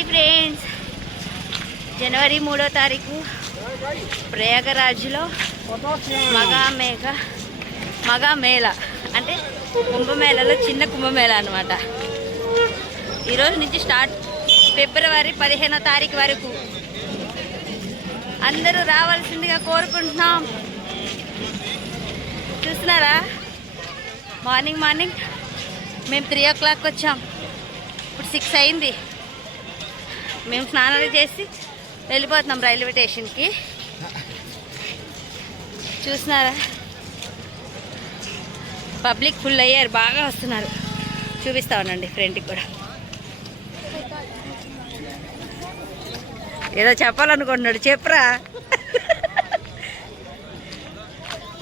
Hi friends. జనవరి మూడో తారీఖు ప్రయాగరాజ్లో మగా మేఘ మగ మేళ అంటే కుంభమేళలో చిన్న కుంభమేళ అనమాట ఈరోజు నుంచి స్టార్ట్ ఫిబ్రవరి పదిహేనో తారీఖు వరకు. అందరూ రావాల్సిందిగా కోరుకుంటున్నాం. చూస్తున్నారా? మార్నింగ్ మార్నింగ్ మేము త్రీ ఓ క్లాక్ వచ్చాం. ఇప్పుడు సిక్స్ అయింది. మేము స్నానాలు చేసి వెళ్ళిపోతున్నాం రైల్వే స్టేషన్కి. చూస్తున్నారా? పబ్లిక్ ఫుల్ అయ్యారు బాగా వస్తున్నారు. చూపిస్తా ఉండండి ఫ్రెండ్కి కూడా. ఏదో చెప్పాలనుకుంటున్నాడు చెప్పరా.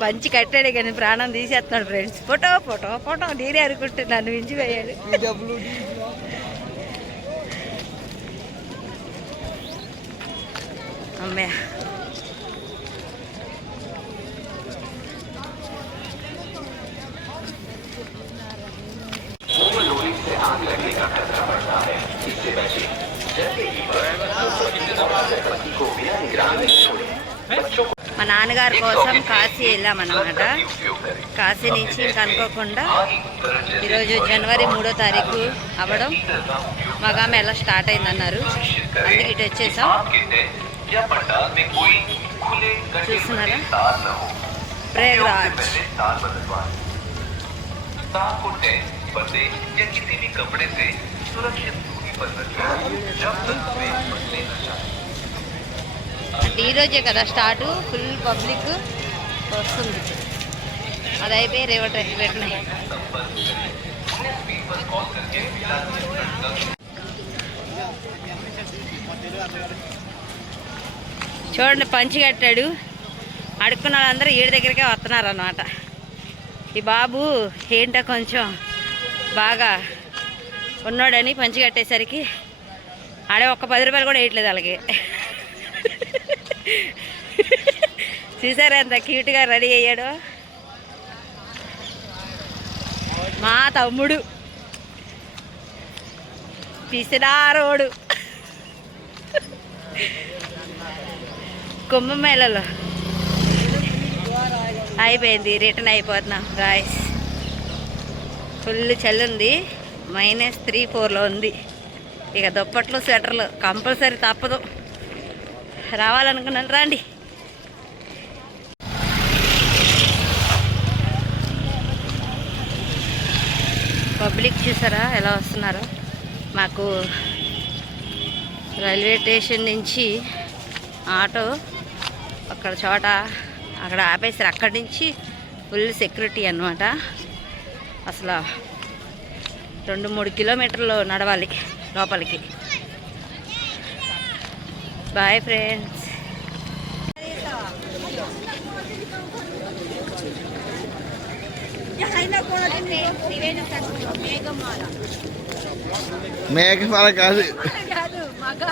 పంచి కట్టాడే కానీ ప్రాణం తీసేస్తున్నాడు ఫ్రెండ్స్. ఫోటో ఫోటో ఫోటో నేనే అనుకుంటున్నాను మించిపోయాడు. అమ్మే. మా నాన్నగారి కోసం కాశీ వెళ్ళామన్నమాట. కాశీ నుంచి ఇంకా అనుకోకుండా ఈరోజు జనవరి మూడో తారీఖు అవ్వడం మగామె ఎలా స్టార్ట్ అయిందన్నారు. అందుకే ఇటు వచ్చేసాం. या पंडाल में कोई खुले कटे చూస్తున్నారా फटे तार न हो प्रयागराज पहले तार बदलवाएं तार को टेप पर्दे या किसी भी कपड़े से सुरक्षित दूरी पर रखें जब तक वे बदले न जाए అంటే ఈరోజే కదా స్టార్ట్ ఫుల్ పబ్లిక్ వస్తుంది అది అయిపోయి రేవట్ రిటర్న్ అయ్యి చూడండి పంచి కట్టాడు. అడుక్కున్న వాళ్ళందరూ ఈడి దగ్గరికే వస్తున్నారు అనమాట ఈ బాబు ఏంటో కొంచెం బాగా ఉన్నాడని పంచి కట్టేసరికి ఆడే ఒక్క పది రూపాయలు కూడా వేయట్లేదు అలాగే. చూసారా ఎంత క్యూట్గా రెడీ అయ్యాడు? మా తమ్ముడు. పిసినారోడు. కుంభమేళలో అయిపోయింది రిటర్న్ అయిపోతున్నాం గాయస్ ఫుల్ చల్లుంది ఉంది మైనస్ త్రీ ఫోర్లో ఉంది. ఇక దుప్పట్లు స్వెటర్లు కంపల్సరీ తప్పదు. రావాలనుకున్నాను రండి. పబ్లిక్ చూసారా ఎలా వస్తున్నారో? మాకు రైల్వే స్టేషన్ నుంచి ఆటో అక్కడ చోట అక్కడ ఆపేసారు అక్కడి నుంచి ఫుల్ సెక్యూరిటీ అన్నమాట. అసలు రెండు మూడు కిలోమీటర్లు నడవాలి లోపలికి. Bye friends. మేఘమాల కాదు. కాదు మగ